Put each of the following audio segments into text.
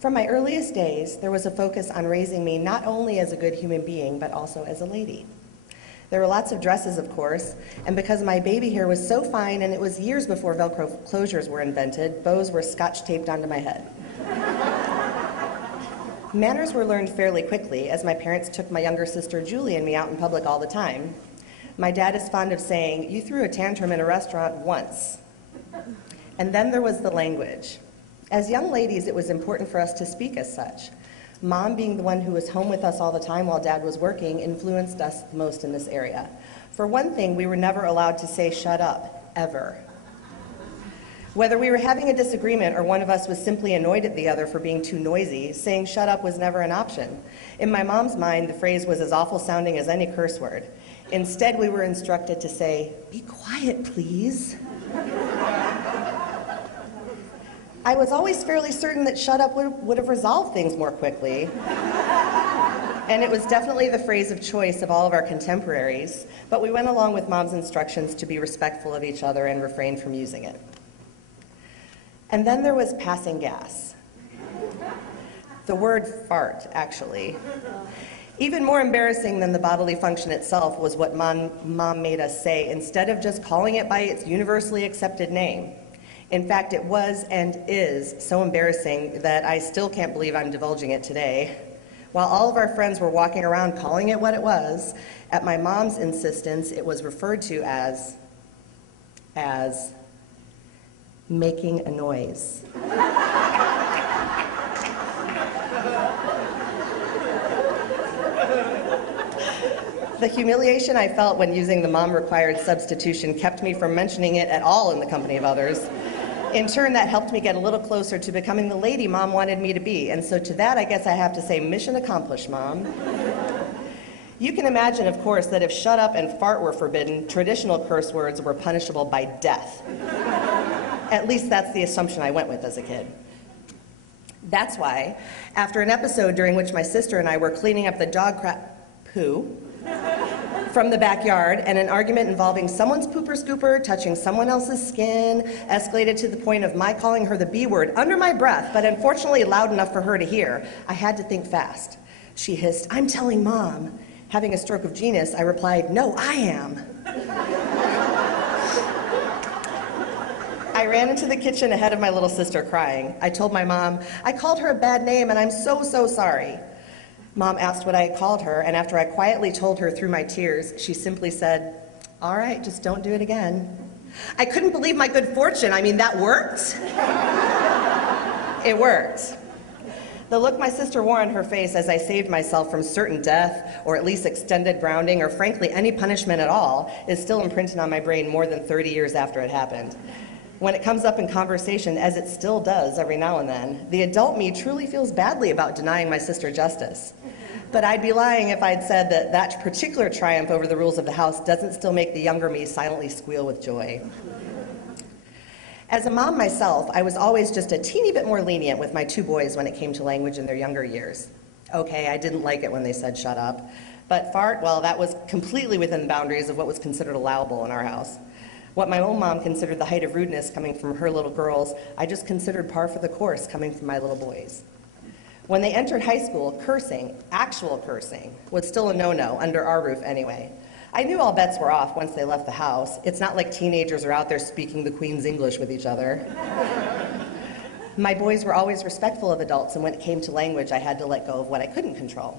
From my earliest days, there was a focus on raising me not only as a good human being, but also as a lady. There were lots of dresses, of course, and because my baby hair was so fine and it was years before Velcro closures were invented, bows were scotch taped onto my head. Manners were learned fairly quickly, as my parents took my younger sister Julie and me out in public all the time. My dad is fond of saying, "You threw a tantrum in a restaurant once." And then there was the language. As young ladies, it was important for us to speak as such. Mom, being the one who was home with us all the time while Dad was working, influenced us the most in this area. For one thing, we were never allowed to say "shut up," ever. Whether we were having a disagreement or one of us was simply annoyed at the other for being too noisy, saying "shut up" was never an option. In my mom's mind, the phrase was as awful sounding as any curse word. Instead, we were instructed to say, "Be quiet, please." I was always fairly certain that "shut up" would have resolved things more quickly. And it was definitely the phrase of choice of all of our contemporaries, but we went along with Mom's instructions to be respectful of each other and refrain from using it. And then there was passing gas. The word fart, actually. Even more embarrassing than the bodily function itself was what Mom made us say, instead of just calling it by its universally accepted name. In fact, it was and is so embarrassing that I still can't believe I'm divulging it today. While all of our friends were walking around calling it what it was, at my mom's insistence, it was referred to as making a noise. The humiliation I felt when using the mom-required substitution kept me from mentioning it at all in the company of others. In turn, that helped me get a little closer to becoming the lady Mom wanted me to be. And so to that, I guess I have to say, mission accomplished, Mom. You can imagine, of course, that if "shut up" and "fart" were forbidden, traditional curse words were punishable by death. At least that's the assumption I went with as a kid. That's why, after an episode during which my sister and I were cleaning up the dog poo from the backyard, and an argument involving someone's pooper scooper touching someone else's skin escalated to the point of my calling her the B word under my breath, but unfortunately loud enough for her to hear, I had to think fast. She hissed, "I'm telling Mom." Having a stroke of genius, I replied, "No, I am." I ran into the kitchen ahead of my little sister crying. I told my mom, "I called her a bad name and I'm so sorry." Mom asked what I had called her, and after I quietly told her through my tears, she simply said, "All right, just don't do it again." I couldn't believe my good fortune. I mean, that worked. It worked. The look my sister wore on her face as I saved myself from certain death, or at least extended grounding, or frankly any punishment at all, is still imprinted on my brain more than 30 years after it happened. When it comes up in conversation, as it still does every now and then, the adult me truly feels badly about denying my sister justice. But I'd be lying if I'd said that that particular triumph over the rules of the house doesn't still make the younger me silently squeal with joy. As a mom myself, I was always just a teeny bit more lenient with my two boys when it came to language in their younger years. Okay, I didn't like it when they said "shut up," but fart, well, that was completely within the boundaries of what was considered allowable in our house. What my own mom considered the height of rudeness coming from her little girls, I just considered par for the course coming from my little boys. When they entered high school, cursing, actual cursing, was still a no-no, under our roof anyway. I knew all bets were off once they left the house. It's not like teenagers are out there speaking the Queen's English with each other. My boys were always respectful of adults, and when it came to language, I had to let go of what I couldn't control.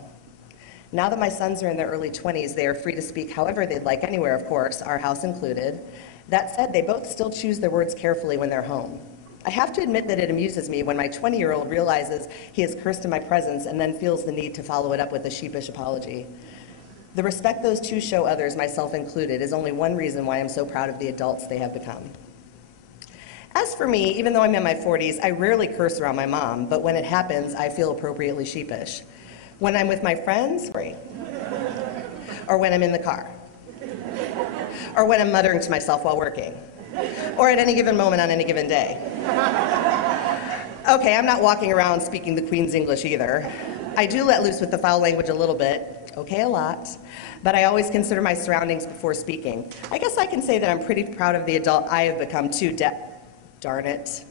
Now that my sons are in their early 20s, they are free to speak however they'd like, anywhere, of course, our house included. That said, they both still choose their words carefully when they're home. I have to admit that it amuses me when my 20-year-old realizes he has cursed in my presence and then feels the need to follow it up with a sheepish apology. The respect those two show others, myself included, is only one reason why I'm so proud of the adults they have become. As for me, even though I'm in my 40s, I rarely curse around my mom, but when it happens, I feel appropriately sheepish. When I'm with my friends, or when I'm in the car, or when I'm muttering to myself while working, or at any given moment on any given day. Okay, I'm not walking around speaking the Queen's English either. I do let loose with the foul language a little bit, okay, a lot, but I always consider my surroundings before speaking. I guess I can say that I'm pretty proud of the adult I have become too, darn it.